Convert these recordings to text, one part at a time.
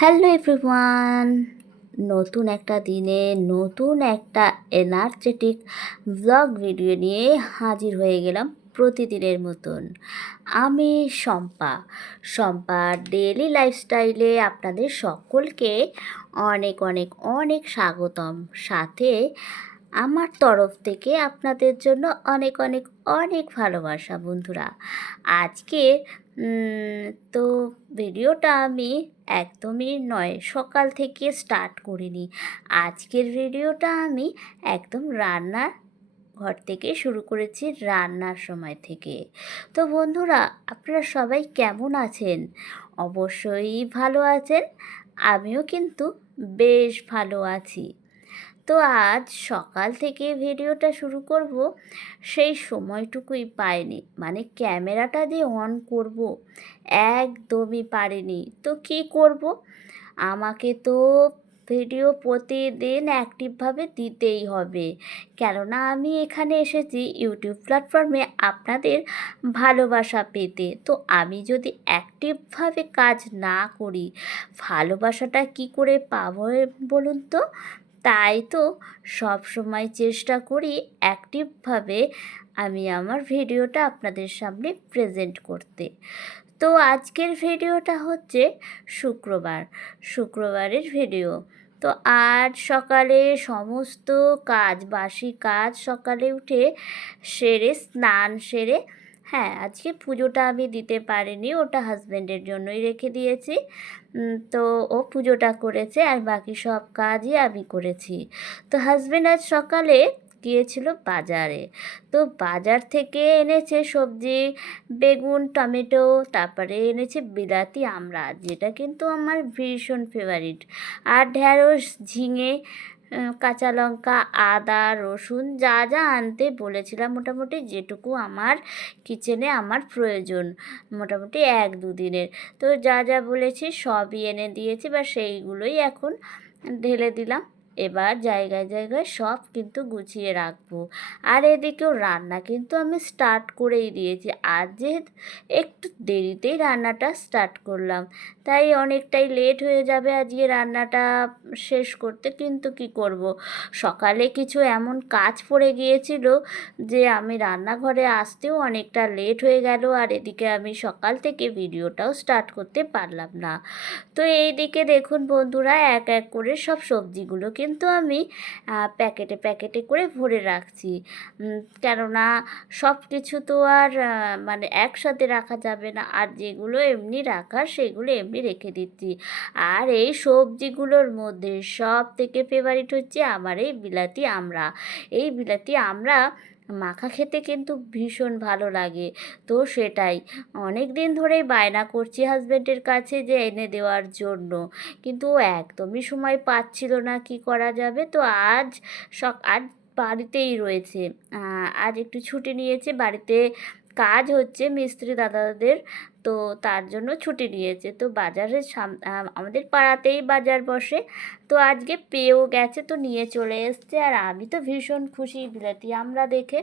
Hello everyone, নতুন একটা দিনে নতুন একটা এনার্জেটিক ব্লগ ভিডিও নিয়ে হাজির হয়ে গেলাম প্রতিদিনের মতন। আমি শম্পা ডেইলি লাইফস্টাইলে আপনাদের সকলকে অনেক অনেক অনেক স্বাগতম। সাথে আমার তরফ থেকে আপনাদের জন্য অনেক অনেক অনেক ভালোবাসা বন্ধুরা। আজকে তো ভিডিওটা আমি একদমই নয় সকাল থেকে স্টার্ট করিনি। আজকের ভিডিওটা আমি একদম রান্নার ঘর থেকে শুরু করেছি, রান্নার সময় থেকে। তো বন্ধুরা, আপনারা সবাই কেমন আছেন? অবশ্যই ভালো আছেন। আমিও কিন্তু বেশ ভালো আছি। তো আজ সকাল থেকে ভিডিওটা শুরু করব, সেই সময়টুকুই পাইনি, মানে ক্যামেরাটা যে অন করব একদমই পারিনি। তো কি করব, আমাকে তো ভিডিও প্রতিদিন অ্যাক্টিভভাবে দিতেই হবে, কেননা আমি এখানে এসেছি ইউটিউব প্ল্যাটফর্মে আপনাদের ভালোবাসা পেতে। তো আমি যদি অ্যাক্টিভভাবে কাজ না করি, ভালোবাসাটা কি করে পাবো বলুন তো? তাই তো সব সময় চেষ্টা করি অ্যাক্টিভভাবে আমি আমার ভিডিওটা আপনাদের সামনে প্রেজেন্ট করতে। তো আজকের ভিডিওটা হচ্ছে শুক্রবারের ভিডিও। তো আজ সকালে সমস্ত বাসি কাজ সকালে উঠে সেরে, স্নান সেরে, হ্যাঁ আজকে পুজোটা আমি দিতে পারিনি, ওটা হাজব্যান্ডের জন্যই রেখে দিয়েছি। তো ও পুজোটা করেছে আর বাকি সব কাজই আমি করেছি। তো হাজব্যান্ড আজ সকালে গিয়েছিল বাজারে। তো বাজার থেকে এনেছে সবজি, বেগুন, টমেটো, তারপরে এনেছে বিলাতি আমড়া, যেটা কিন্তু আমার ভীষণ ফেভারিট, আর ঢ্যাঁড়স, ঝিঙে, কাঁচা লঙ্কা, আদা, রসুন, যা যা আনতে বলেছিলাম, মোটামুটি যেটুকু আমার কিচেনে আমার প্রয়োজন, মোটামুটি 1-2 দিনের। তো যা যা বলেছি সবই এনে দিয়েছি, বা সেইগুলোই এখন ঢেলে দিলাম। এবার জায়গায় জায়গায় সব কিন্তু গুছিয়ে রাখবো। আর এদিকেও রান্না কিন্তু আমি স্টার্ট করেই দিয়েছি। আজ যেহেতু একটু দেরিতেই রান্নাটা স্টার্ট করলাম, তাই অনেকটাই লেট হয়ে যাবে আজকে রান্নাটা শেষ করতে। কিন্তু কি করব, সকালে কিছু এমন কাজ পড়ে গিয়েছিল যে আমি রান্নাঘরে আসতেও অনেকটা লেট হয়ে গেল, আর এদিকে আমি সকাল থেকে ভিডিওটাও স্টার্ট করতে পারলাম না। তো এই দিকে দেখুন বন্ধুরা, এক এক করে সব সবজিগুলো কিন্তু আমি প্যাকেটে প্যাকেটে করে ভরে রাখছি, কেননা সব কিছু তো আর মানে একসাথে রাখা যাবে না, আর যেগুলো এমনি রাখার সেগুলো এমনি রেখে দিচ্ছি। আর এই সবজিগুলোর মধ্যে সব থেকে ফেভারিট হচ্ছে আমার এই বিলাতি আমড়া। এই বিলাতি আমড়া মাখা খেতে কিন্তু ভীষণ ভালো লাগে। তো সেটাই অনেক দিন ধরেই বায়না করছি হাজব্যান্ডের কাছে যে এনে দেওয়ার জন্য, কিন্তু ও একদমই সময় পাচ্ছিল না, কি করা যাবে। তো আজ আজ বাড়িতেই রয়েছে, আজ একটু ছুটি নিয়েছে, বাড়িতে কাজ হচ্ছে মিস্ত্রি দাদাদের, তো তার জন্য ছুটি নিয়েছে। তো বাজারের আমাদের পাড়াতেই বাজার বসে, তো আজকে পেয়েও গেছে, তো নিয়ে চলে এসছে। আর আমি তো ভীষণ খুশি বিলাতি আমরা দেখে।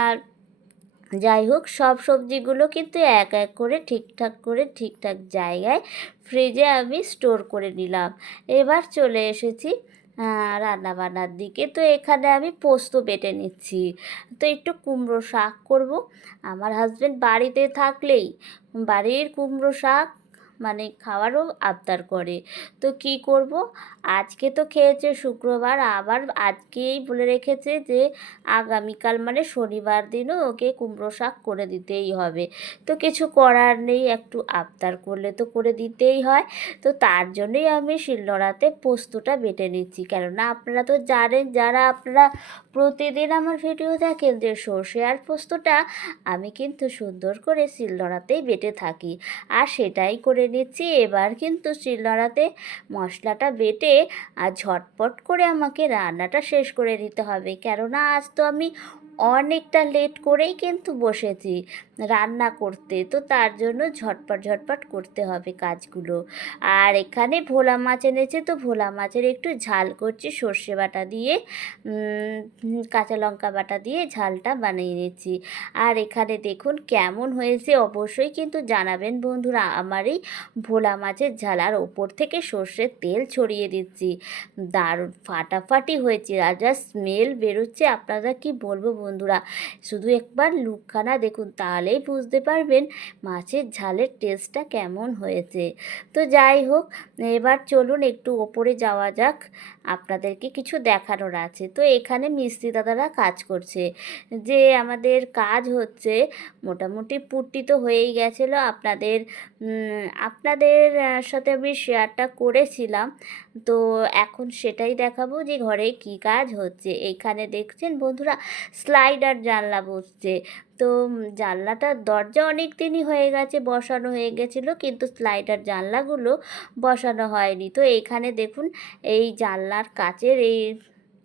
আর যাই হোক, সব সবজিগুলো কিন্তু এক এক করে ঠিকঠাক জায়গায় ফ্রিজে আমি স্টোর করে নিলাম। এবার চলে এসেছি রান্না বান্নার দিকে। তো এখানে আমি পোস্ত বেটে নিচ্ছি। তো একটু কুমড়ো শাক করব। আমার হাজব্যান্ড বাড়িতে থাকলেই বাড়ির কুমড়ো শাক মানে খাওয়ারও আবদার করে। তো কি করব, আজকে তো খেয়েছে শুক্রবার, আবার আজকেই বলে রেখেছে যে আগামীকাল মানে শনিবার দিনও ওকে কুমড়ো শাক করে দিতেই হবে। তো কিছু করার নেই, একটু আবদার করলে তো করে দিতেই হয়। তো তার জন্যই আমি শিলনোড়াতে পোস্তটা বেটে নিচ্ছি, কেননা আপনারা তো জানেন, যারা আপনারা প্রতিদিন আমার ভিডিও দেখেন, যে সর্ষে আর পোস্তটা আমি কিন্তু সুন্দর করে শিলনোড়াতেই বেটে থাকি, আর সেটাই করে নিচ্ছি। এবার কিন্তু শিলনোড়াতে মশলাটা বেটে আর ঝটপট করে আমাকে রান্নাটা শেষ করে দিতে হবে, কেননা আজ তো আমি অনেকটা লেট করেই কিন্তু বসেছি। রান্না করতে, তো তার জন্য ঝটপট ঝটপট করতে হবে কাজগুলো। আর এখানে ভোলা মাছ এনেছে, তো ভোলা মাছের একটু ঝাল করছি সর্ষে বাটা দিয়ে, কাঁচা লঙ্কা বাটা দিয়ে ঝালটা বানিয়ে নিচ্ছি। আর এখানে দেখুন কেমন হয়েছে অবশ্যই কিন্তু জানাবেন বন্ধুরা আমার এই ভোলা মাছের ঝাল। আর ওপর থেকে সর্ষের তেল ছড়িয়ে দিচ্ছি, দারুণ ফাটাফাটি হয়েছে। আর যা স্মেল বেরোচ্ছে আপনারা কি বলবো বন্ধুরা, শুধু একবার লুকখানা দেখুন তাহলেই বুঝতে পারবেন মাছের ঝালের টেস্টটা কেমন হয়েছে। তো যাই হোক, এবার চলুন একটু ওপরে যাওয়া যাক, আপনাদেরকে কিছু দেখানোর আছে। তো এখানে মিস্ত্রি দাদারা কাজ করছে, যে আমাদের কাজ হচ্ছে মোটামুটি পুট্টি তো হয়েই গেছিলো, আপনাদের সাথে আমি শেয়ারটা করেছিলাম। তো এখন সেটাই দেখাবো যে ঘরে কি কাজ হচ্ছে। এইখানে দেখছেন বন্ধুরা স্লাইডার জানলা বসছে। তো জানলাটার দরজা অনেক দিনই হয়ে গেছে, বসানো হয়ে গেছিলো, কিন্তু স্লাইডার জানলাগুলো বসানো হয়নি। তো এইখানে দেখুন এই জানলার কাচের এই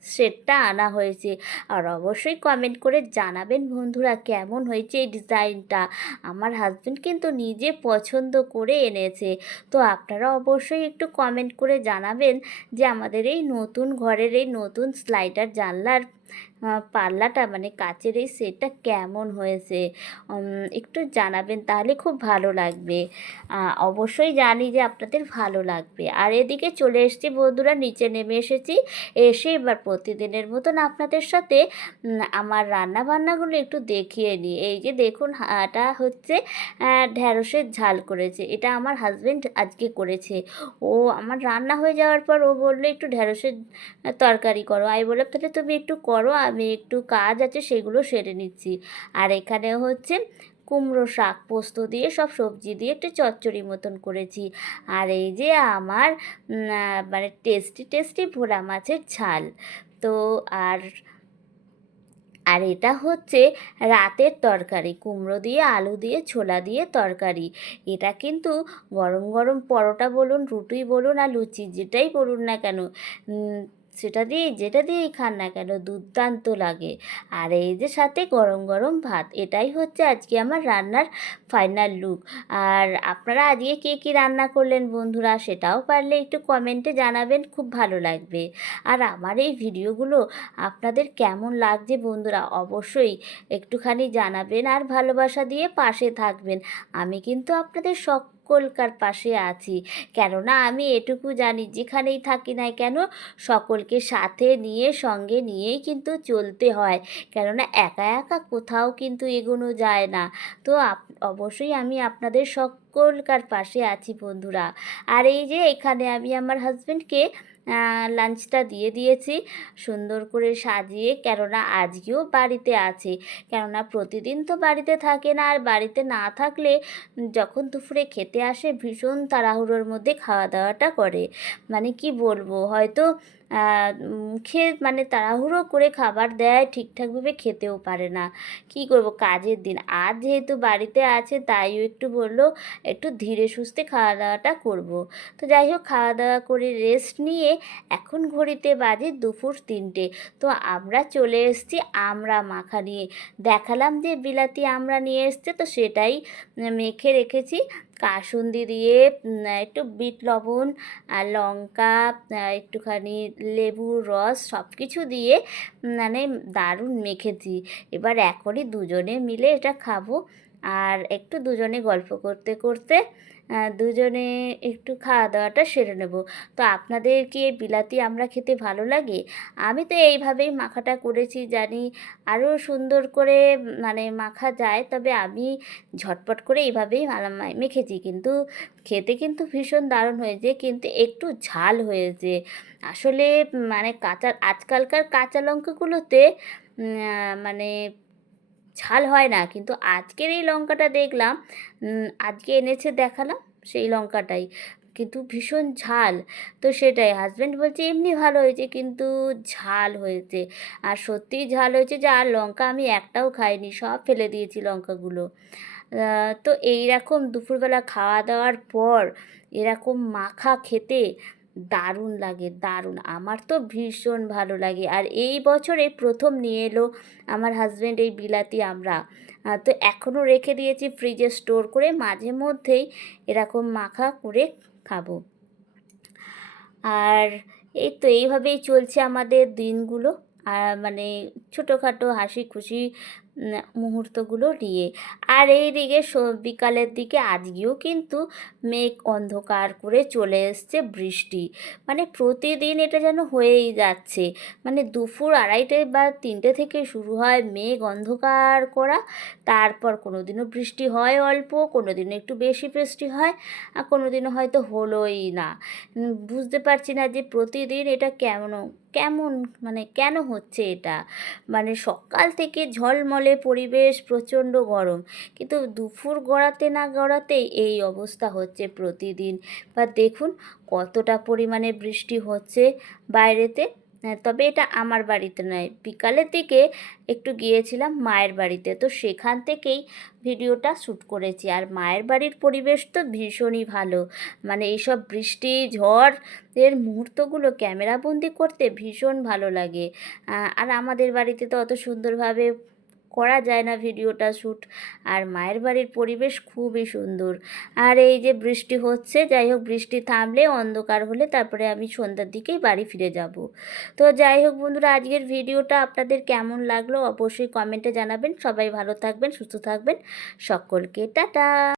সেটটা আনা হয়েছে। আর অবশ্যই কমেন্ট করে জানাবেন বন্ধুরা কেমন হয়েছে এই ডিজাইনটা। আমার হাজবেন্ড কিন্তু নিজে পছন্দ করে এনেছে। তো আপনারা অবশ্যই একটু কমেন্ট করে জানাবেন যে আমাদের এই নতুন ঘরের এই নতুন স্লাইডার জানলার পাল্লাটা মানে কাচের এই সেটটা কেমন হয়েছে, একটু জানাবেন, তাহলে খুব ভালো লাগবে। অবশ্যই জানি যে আপনাদের ভালো লাগবে। আর এদিকে চলে এসেছি বন্ধুরা, নিচে নেমে এসেছি, এসে এবার প্রতিদিনের মতন আপনাদের সাথে আমার রান্না বান্নাগুলো একটু দেখিয়ে নিই। এই যে দেখুন এটা হচ্ছে ঢ্যাঁড়সের ঝাল করেছে, এটা আমার হাজবেন্ড আজকে করেছে। ও আমার রান্না হয়ে যাওয়ার পর ও বললো একটু ঢ্যাঁড়সের তরকারি করো। আমি বললাম তাহলে তুমি একটু করো, আমি একটু কাজ আছে সেগুলো সেরে নিচ্ছি। আর এখানে হচ্ছে কুমড়ো শাক পোস্ত দিয়ে সব সবজি দিয়ে একটু চচ্চড়ি মতন করেছি। আর এই যে আমার মানে টেস্টি টেস্টি ভোলা মাছের ঝাল। তো আর আর এটা হচ্ছে রাতের তরকারি, কুমড়ো দিয়ে আলু দিয়ে ছোলা দিয়ে তরকারি। এটা কিন্তু গরম গরম পরোটা বলুন, রুটি বলুন আর লুচি যেটাই বলুন না কেন, সেটা দিয়ে যেটা দিয়েই খান না কেন দুর্দান্ত লাগে। আর এই যে সাথে গরম গরম ভাত, এটাই হচ্ছে আজকে আমার রান্নার ফাইনাল লুক। আর আপনারা আজকে কে কী রান্না করলেন বন্ধুরা সেটাও পারলে একটু কমেন্টে জানাবেন, খুব ভালো লাগবে। আর আমার এই ভিডিওগুলো আপনাদের কেমন লাগছে বন্ধুরা অবশ্যই একটুখানি জানাবেন, আর ভালোবাসা দিয়ে পাশে থাকবেন। আমি কিন্তু আপনাদের সকলকার পাশে আছি, কেননা আমি এটুকু জানি যেখানেই থাকি না কেন সকলকে সাথে নিয়ে সঙ্গে নিয়েই কিন্তু চলতে হয়, কেননা একা একা কোথাও কিন্তু এগোনো যায় না। তো অবশ্যই আমি আপনাদের সকলকার পাশে আছি বন্ধুরা। আর এই যে এখানে আমি আমার হাজবেন্ডকে লাঞ্চটা দিয়ে দিয়েছি সুন্দর করে সাজিয়ে, কেননা আজকেও বাড়িতে আছে, কেননা প্রতিদিন তো বাড়িতে থাকে না। আর বাড়িতে না থাকলে যখন দুপুরে খেতে আসে ভীষণ তাড়াহুড়োর মধ্যে খাওয়া দাওয়াটা করে, মানে কি বলবো, হয়তো মুখে মানে তাড়াহুড়ো করে খাবার দেয়, ঠিকঠাকভাবে খেতেও পারে না। কি করব, কাজের দিন। আজ যেহেতু বাড়িতে আছে তাইও একটু বললো একটু ধীরে সুস্থে খাওয়া দাওয়াটা করব। তো যাই হোক, খাওয়া দাওয়া করে রেস্ট নিয়ে এখন ঘড়িতে বাজে দুপুর 3টে। তো আমরা চলে এসেছি আমড়া মাখা নিয়ে, দেখালাম যে বিলাতি আমড়া নিয়ে এসছে, তো সেটাই মেখে রেখেছি কাসুন্দি দিয়ে, একটু বিট লবণ আর লঙ্কা, একটুখানি লেবুর রস সব কিছু দিয়ে মানে দারুণ মেখেছি। এবার এখনই দুজনে মিলে এটা খাবো, আর একটু দুজনে গল্প করতে করতে দুজনে একটু খাওয়া দাওয়াটা সেরে নেব। তো আপনাদের কি এই বিলাতি আমড়া খেতে ভালো লাগে? আমি তো এইভাবেই মাখাটা করেছি, জানি আরও সুন্দর করে মানে মাখা যায়, তবে আমি ঝটপট করে এইভাবেই মেখেছি, কিন্তু খেতে কিন্তু ভীষণ দারুণ হয়েছে, কিন্তু একটু ঝাল হয়েছে আসলে। মানে আজকালকার কাঁচা লঙ্কাগুলোতে মানে ঝাল হয় না, কিন্তু আজকের এই লঙ্কাটা দেখলাম, আজকে এনেছে দেখালাম সেই লঙ্কাটাই, কিন্তু ভীষণ ঝাল। তো সেটাই হাজব্যান্ড বলছে এমনি ভালো হয়েছে, কিন্তু ঝাল হয়েছে। আর সত্যিই ঝাল হয়েছে, যে আর লঙ্কা আমি একটাও খাইনি, সব ফেলে দিয়েছি লঙ্কাগুলো। তো এইরকম দুপুরবেলা খাওয়া দাওয়ার পর এরকম মাখা খেতে দারুণ লাগে, দারুণ, আমার তো ভীষণ ভালো লাগে। আর এই বছরে প্রথম নিয়ে এলো আমার হাজব্যান্ড এই বিলাতি আমড়া। তো এখনও রেখে দিয়েছি ফ্রিজে স্টোর করে, মাঝে মধ্যেই এরকম মাখা করে খাবো। আর এই তো এইভাবেই চলছে আমাদের দিনগুলো, মানে ছোটোখাটো হাসি খুশি মুহূর্তগুলো নিয়ে। আর এই দিকে বিকালের দিকে আজকেও কিন্তু মেঘ অন্ধকার করে চলে এসছে বৃষ্টি, মানে প্রতিদিন এটা যেন হয়েই যাচ্ছে। মানে দুপুর 2:30 বা 3টে থেকে শুরু হয় মেঘ অন্ধকার করা, তারপর কোনো দিনও বৃষ্টি হয় অল্প, কোনো দিনও একটু বেশি বৃষ্টি হয়, আর কোনো দিনও হয়তো হলোই না। বুঝতে পারছি না যে প্রতিদিন এটা কেমন কেমন মানে কেন হচ্ছে এটা। মানে সকাল থেকে ঝলমলে পরিবেশ, প্রচণ্ড গরম, কিন্তু দুপুর গড়াতে না গড়াতেই এই অবস্থা হচ্ছে প্রতিদিন। বা দেখুন কতটা পরিমাণে বৃষ্টি হচ্ছে বাইরেতে। তবে এটা আমার বাড়িতে নয়, বিকালের দিকে একটু গিয়েছিলাম মায়ের বাড়িতে, তো সেখান থেকেই ভিডিওটা শ্যুট করেছি। আর মায়ের বাড়ির পরিবেশ তো ভীষণই ভালো, মানে এইসব বৃষ্টি ঝড় এর মুহূর্তগুলো ক্যামেরাবন্দি করতে ভীষণ ভালো লাগে। আর আমাদের বাড়িতে তো অত সুন্দরভাবে করা যায় না ভিডিওটা শ্যুট, আর মায়ের বাড়ির পরিবেশ খুবই সুন্দর। আর এই যে বৃষ্টি হচ্ছে, যাই হোক বৃষ্টি থামলে অন্ধকার হলে তারপরে আমি সন্ধ্যার দিকেই বাড়ি ফিরে যাব। তো যাই হোক বন্ধুরা, আজকের ভিডিওটা আপনাদের কেমন লাগলো অবশ্যই কমেন্টে জানাবেন। সবাই ভালো থাকবেন, সুস্থ থাকবেন, সকলকে টাটা।